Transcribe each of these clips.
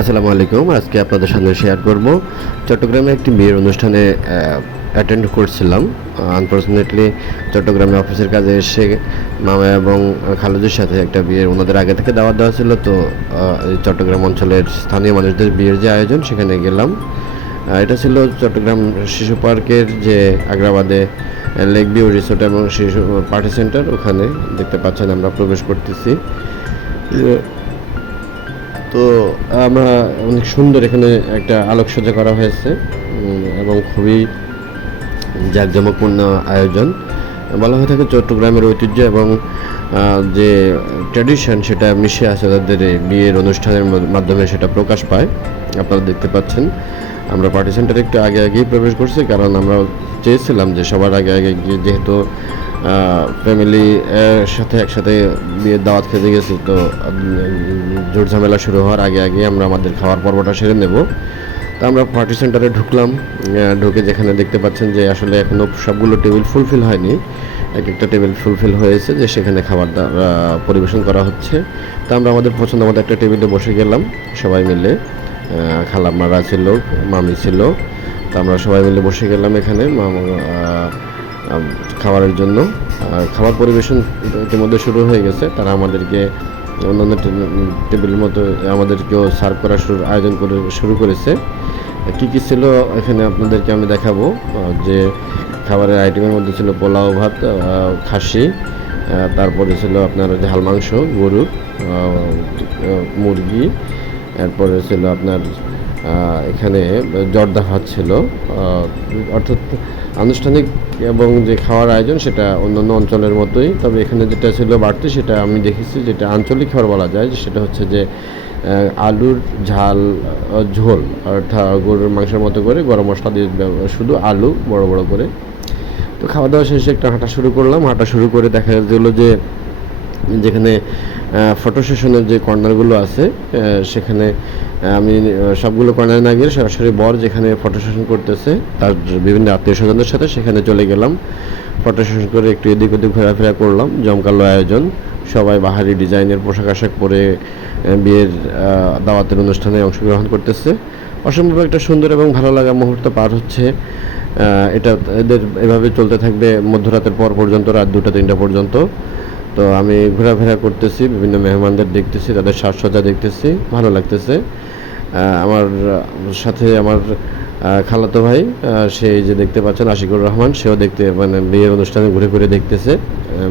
আসসালামু আলাইকুম। আজকে আপনাদের সামনে শেয়ার করব চট্টগ্রামে একটি বিয়ের অনুষ্ঠানে অ্যাটেন্ড করছিলাম। আনফরচুনেটলি চট্টগ্রামে অফিসের কাজে এসে মামা এবং খালুদের সাথে একটা বিয়ের ওনাদের আগে থেকে দাওয়াত দেওয়া ছিল, তো এই চট্টগ্রাম অঞ্চলের স্থানীয় মানুষদের বিয়ের যে আয়োজন সেখানে গেলাম। এটা ছিল চট্টগ্রাম শিশু পার্কের যে আগ্রাবাদে লেক ভিউ রিসোর্ট এবং শিশু পার্টি সেন্টার, ওখানে দেখতে পাচ্ছেন আমরা প্রবেশ করতেছি। তো আমরা অনেক সুন্দর এখানে একটা আলোকসজ্জা করা হয়েছে এবং খুবই জাঁকজমকপূর্ণ আয়োজন। বলা হয়ে থাকে চট্টগ্রামের ঐতিহ্য এবং যে ট্র্যাডিশন সেটা মিশে আছে তাদের এই বিয়ের অনুষ্ঠানের মাধ্যমে, সেটা প্রকাশ পায়। আপনারা দেখতে পাচ্ছেন আমরা পার্টি সেন্টারে একটু আগে আগেই প্রবেশ করছি, কারণ আমরা চেয়েছিলাম যে সবার আগে আগে গিয়ে, যেহেতু ফ্যামিলি সাথে একসাথে বিয়ের দাওয়াত খেতে গেছি, তো জোর ঝামেলা শুরু হওয়ার আগে আগে আমরা আমাদের খাওয়ার পর্বটা সেরে নেব। তো আমরা পার্টি সেন্টারে ঢুকলাম। ঢুকে যেখানে দেখতে পাচ্ছেন যে আসলে এখনও সবগুলো টেবিল ফুলফিল হয়নি, এক একটা টেবিল ফুলফিল হয়েছে, যে সেখানে খাবার পরিবেশন করা হচ্ছে। তো আমরা আমাদের পছন্দ মতো একটা টেবিলে বসে গেলাম সবাই মিলে। খালাম্মারা ছিল, মামি ছিল, তো আমরা সবাই মিলে বসে গেলাম এখানে খাবারের জন্য। খাবার পরিবেশন ইতিমধ্যে শুরু হয়ে গেছে। তারা আমাদেরকে অন্যান্য টেবিলের মতো আমাদেরকেও সার্ভ করা আয়োজন করে শুরু করেছে। কী কী ছিল এখানে আপনাদেরকে আমি দেখাবো। যে খাবারের আইটেমের মধ্যে ছিল পোলাও ভাত, খাসি, তারপরে ছিল আপনার ঝাল মাংস, গরুর, মুরগি, এরপরে ছিল আপনার এখানে জর্দা ভাত ছিল। অর্থাৎ আনুষ্ঠানিক এবং যে খাওয়ার আয়োজন সেটা অন্যান্য অঞ্চলের মতোই, তবে এখানে যেটা ছিল বাড়তি সেটা আমি দেখেছি, যেটা আঞ্চলিক খাবার বলা যায়, সেটা হচ্ছে যে আলুর ঝাল ঝোল, অর্থাৎ গরুর মাংসের মতো করে গরম মশলা দিয়ে শুধু আলু বড় বড় করে। তো খাওয়া দাওয়া শেষে একটা হাঁটা শুরু করলাম। হাঁটা শুরু করে দেখা গেলো যে যেখানে ফটো সেশনের যে কর্নারগুলো আছে সেখানে আমি সবগুলো কর্নারে না গিয়ে সরাসরি বর যেখানে ফটো সেশন করতেছে তার বিভিন্ন আত্মীয় স্বজনদের সাথে সেখানে চলে গেলাম। ফটো সেশন করে একটু এদিক ওদিক ঘোরাফেরা করলাম। জমকালো আয়োজন, সবাই বাহারি ডিজাইনের পোশাক আশাক পরে বিয়ের দাওয়াতের অনুষ্ঠানে অংশগ্রহণ করতেছে। অসম্ভব একটা সুন্দর এবং ভালো লাগা মুহূর্ত পার হচ্ছে। এটা এদের এভাবে চলতে থাকবে মধ্যরাতের পর পর্যন্ত, রাত 2টা-3টা পর্যন্ত। তো আমি ঘোরাফেরা করতেছি, বিভিন্ন মেহমানদের দেখতেছি, তাদের সাজসজ্জা দেখতেছি, ভালো লাগতেছে। আমার সাথে আমার খালাতো ভাই, সেই যে দেখতে পাচ্ছেন আশিকুর রহমান, সেও দেখতে মানে বিয়ের অনুষ্ঠানে ঘুরে ঘুরে দেখতেছে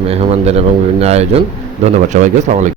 মেহমানদের এবং বিভিন্ন আয়োজন। ধন্যবাদ সবাইকে। আসসালামু আলাইকুম।